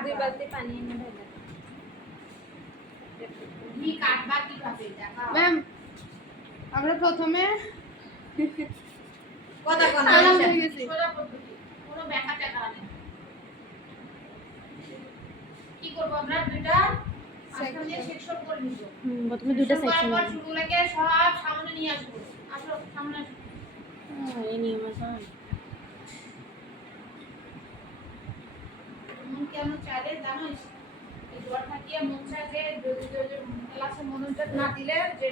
দুই বালতি পানি এনে ঢেলে ম্যাম আমরা প্রথমে কথা কথা সালাম হয়ে গেছি। কোনো ব্যাখ্যা টাকা নেই কি করব আমরা দুইটা? প্রথমে দুটো সেকশন সব সামনে নিয়ে আসব। আসো সামনে এই নিয়ম আছে মন কেমন চাইলে জানোস এই জ্বর থাকিয়ে মন চায় যে যদি যদি ক্লাসে মনোযোগ না দিলে যে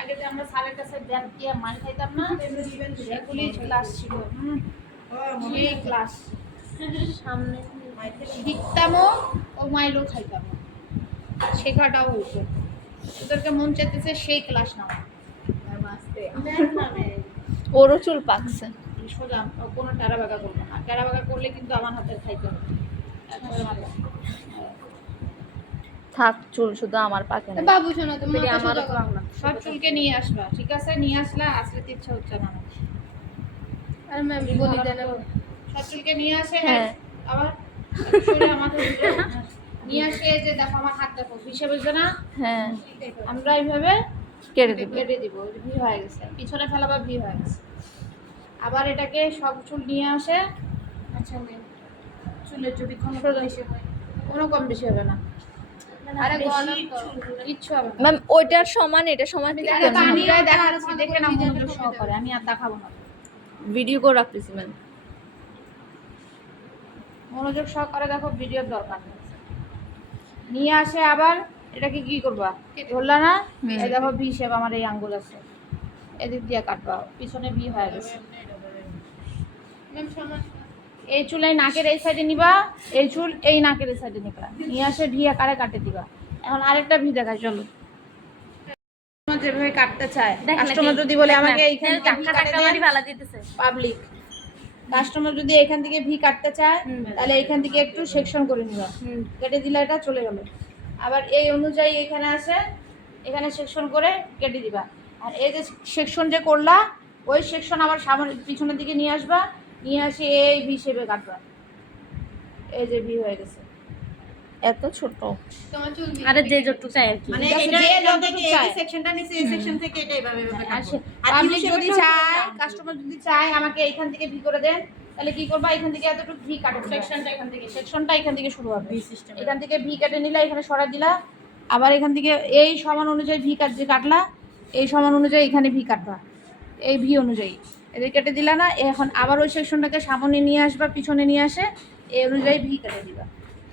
আগে যে আমরা কাছে ব্যাগ দিয়ে মার খাইতাম না সেগুলি ক্লাস ছিল সেই ক্লাস। সামনে। শিখতামও ও মাইলও খাইতামও শেখাটাও হইতো ওদেরকে মন চাইতেছে সেই ক্লাস নেওয়া ওরও চুল পাকছে। সোজা কোনো টেরা বাগা করব না। টেরা বাগা করলে কিন্তু আমার হাতে খাইতে হবে। থাক চুল শুধু আমার পাকে না বাবু শোনো তো মাথা আমার সব চুলকে নিয়ে আসবা ঠিক আছে? নিয়ে আসলা আসলে তো ইচ্ছা হচ্ছে না আর ম্যাম বলি দেন সব চুলকে নিয়ে আসে হ্যাঁ। আবার সরে আমাদের দিকে নিয়ে আসে যে দেখো আমার হাত দেখো হিসেবে বুঝবে না? হ্যাঁ। আমরা এইভাবে কেটে দিব। কেটে দিব ভি হয়ে গেছে। পিছনে ফেলাবা ভি হয়ে গেছে। আবার এটাকে সব চুল নিয়ে আসে। আচ্ছা চুলের যদি কোনো বেশি হয় কোনো কম বেশি হবে না। ম্যাম ওইটার সমান এটা সমান দেখে না। মনোযোগ সহকারে আমি আর দেখাবো না। ভিডিও করে রাখতেছি ম্যাম। মনোযোগ সহকারে দেখো ভিডিওর দরকার নেই। নিয়ে আসে আবার এটাকে কি করবা? ধরলা না? এই দেখো ভি শেপ আমার এই আঙ্গুল আছে। এদিক দিয়ে কাটবা। পিছনে ভি হয়ে গেছে। এই চুল এই নাকের এই সাইডে নিবা এই চুল এই নাকের এই সাইডে নিবা। নিয়ে আসে ভি আকারে কাটে দিবা। এখন আরেকটা ভি দেখায় চলো। যেভাবে কাটতে চায় কাস্টমার যদি বলে আমাকে এইখানে টাকা টাকা মারি ভালো দিতেছে। পাবলিক কাস্টমার যদি এখান থেকে ভি কাটতে চায় তাহলে এখান থেকে একটু সেকশন করে নিবা। কেটে দিলে এটা চলে গেল। আবার এই অনুযায়ী এখানে আসে এখানে সেকশন করে কেটে দিবা। আর এই যে সেকশন যে করলা ওই সেকশন আবার সামনে পিছনের দিকে নিয়ে আসবা নিয়ে আসে এই ভি হিসেবে কাটবা। এই যে ভি হয়ে গেছে। এত ছোট। আরে যে যতটুকু চাই আর কি। মানে এটা এই সেকশনটা নিচে এই সেকশন থেকে এটা এভাবে এভাবে আর আর পাবলিক যদি তো চায় কাস্টমার যদি চায় আমাকে এইখান থেকে ভি করে দেন। তাহলে কি করবা? এখান থেকে এতটুকু ভি কাটে সেকশনটা এখান থেকে। সেকশনটা এখান থেকে শুরু হবে। এখান থেকে ভি কেটে নিলা এখানে সরা দিলা। আবার এখান থেকে এই সমান অনুযায়ী ভি কাট যে কাটলা এই সমান অনুযায়ী এখানে ভি কাটবা। এই ভি অনুযায়ী। এদের কেটে দিলা না এখন আবার ওই সেকশনটাকে সামনে নিয়ে আসবা পিছনে নিয়ে আসে। এই অনুযায়ী ভি কেটে দিবা।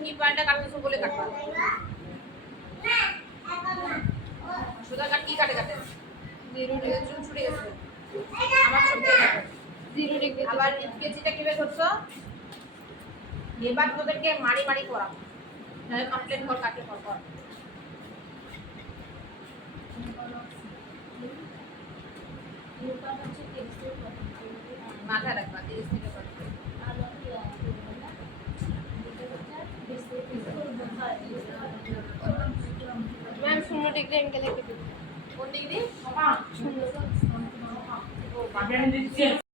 কি পয়েন্টটা কাটতেছো বলে কাটবা? সুদা কাট কি কাটে কাটে? জিরো ডিগ্রি চুল ছুটে গেছে। আমার সব জিরো ডিগ্রি আবার কেজিটা কীভাবে করছ এবার তোদেরকে মারি মারি করা নাহলে কমপ্লেন কর কাকে কর কর মাথা রাখবা তিরিশ থেকে কত ম্যাম